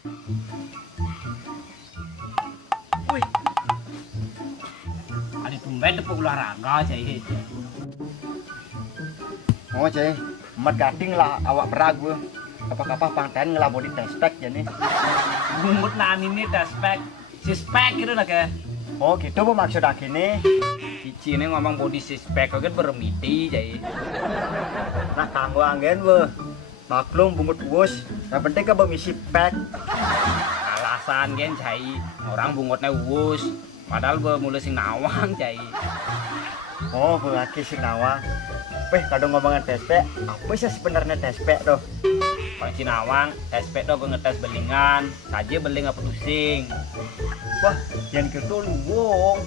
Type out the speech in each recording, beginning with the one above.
Wih, ada tumben tepuk olahraga cai. Oh cai, mat gading lah awak peragu. Apa-apa pangten ngelabodi tespek ya nih. Bungut nani ini despek, sispek gitu lah ke. Oh gitu bu maksud aku nih. Cici ini ngomong body sispek, kau kan bermiti cai. Nah kanggo angin bu, maklum bungut wus. Yang penting ke misi pek. Alasan gen cai, orang bungutnya wus. Padahal gue mulai sing nawang cai. Oh bu laki sing nawang. Weh kadang ngomongin tespek, apa sih sebenarnya tespek tuh? Pang Cinawang, tespek tuh gue ngetes belingan, saja beling apa pusing. Wah, yang gitu luwung.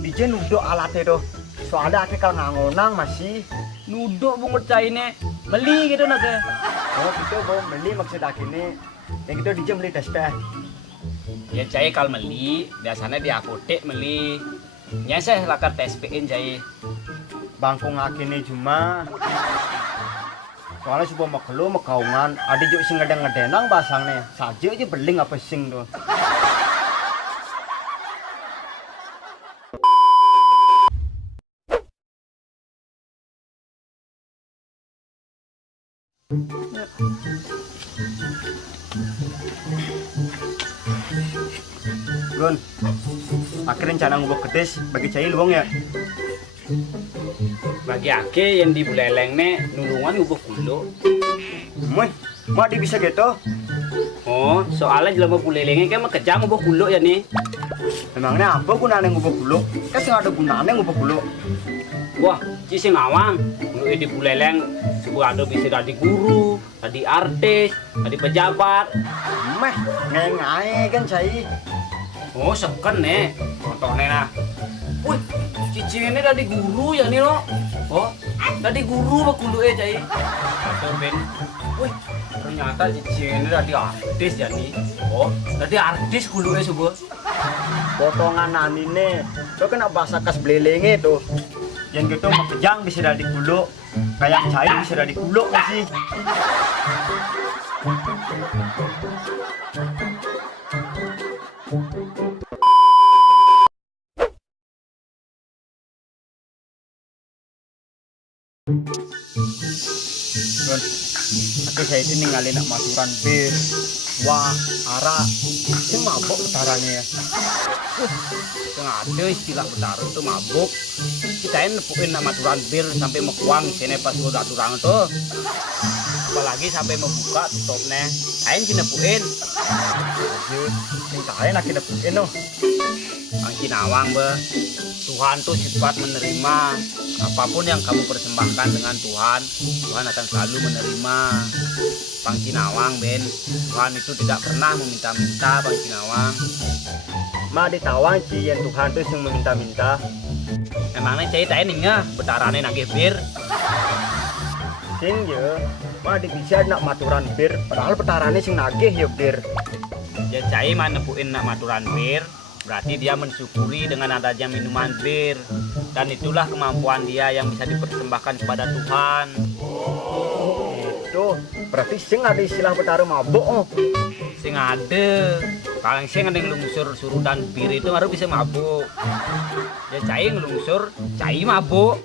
Dijen nuduk alatnya tuh. Soalnya aku kalau ngangonang masih. Nuduk bungut cai ini, beli gitu nak ke. Oh gitu bu, beli maksud aku nih. Yang gitu dijen beli tespek. Ya cai kalau beli, biasanya di apotek beli. Nyeseh lakar tespekin cai. Bangkung aku nih cuma. Soalnya sebuah makhluk mekaungan, ada juga sing ngedeng-ngedenang basangnya. Saja aja beling apa sing tuh. Gun, akhirnya rencana ngubah kedes bagi cai luang ya. Bagi ake yang di Buleleng nih, nulungan ngubah kulo. Muih, mau di bisa gitu? Oh, soalnya jelema Bulelengnya kan mah kejam ngubah kulo ya nih. Memangnya apa gunanya ngubah kulo? Kan sing ada gunanya ngubah kulo. Wah, Ci Ngawang, lu di Buleleng sebuah ada bisa jadi guru, tadi artis, tadi pejabat. Meh, ngengai kan cai. Oh, seken nih, contohnya nah. Wih, Cici ini tadi guru ya nih lo. Oh, tadi guru pak kulo cai. Atau Ben, wih, ternyata Cici ini tadi artis ya nih. Oh, tadi artis kulo sebuah. Potongan nani nih, lo kena bahasa kas belelenge tuh. Yang gitu makejang bisa dari kulo, kayak cai bisa dari kulo masih. Gun, aku saya ini ninggalin nak maturan bir, wah, ara, ini mabok utarannya ya. Yang ada istilah betar itu mabuk. Kita ini nepuin nama aturan bir sampai mekuang sini pas udah aturan itu. Apalagi sampai membuka tutupnya. Ain sih nepuin. Lanjut, minta aja nak kita pukin loh. Bang Cinawang be, Tuhan tuh sifat menerima. Apapun yang kamu persembahkan dengan Tuhan, Tuhan akan selalu menerima. Bang Cinawang Ben, Tuhan itu tidak pernah meminta-minta Bang Cinawang. Ma ditawang cian Tuhan tuh yang meminta-minta. Emangnya cerita ini nggak betarannya nagih bir? Sing ya, ma di bisa nak maturan bir, padahal petarannya sing nagih ya bir. Ya cai mah nepuin nak maturan bir, berarti dia mensyukuri dengan adanya minuman bir. Dan itulah kemampuan dia yang bisa dipersembahkan kepada Tuhan. Itu berarti sing ada istilah petaru mabuk oh. Sing ada, kalau sing ada yang lungsur suruh dan bir itu baru bisa mabuk. Ya cai ngelungsur, cai mabuk.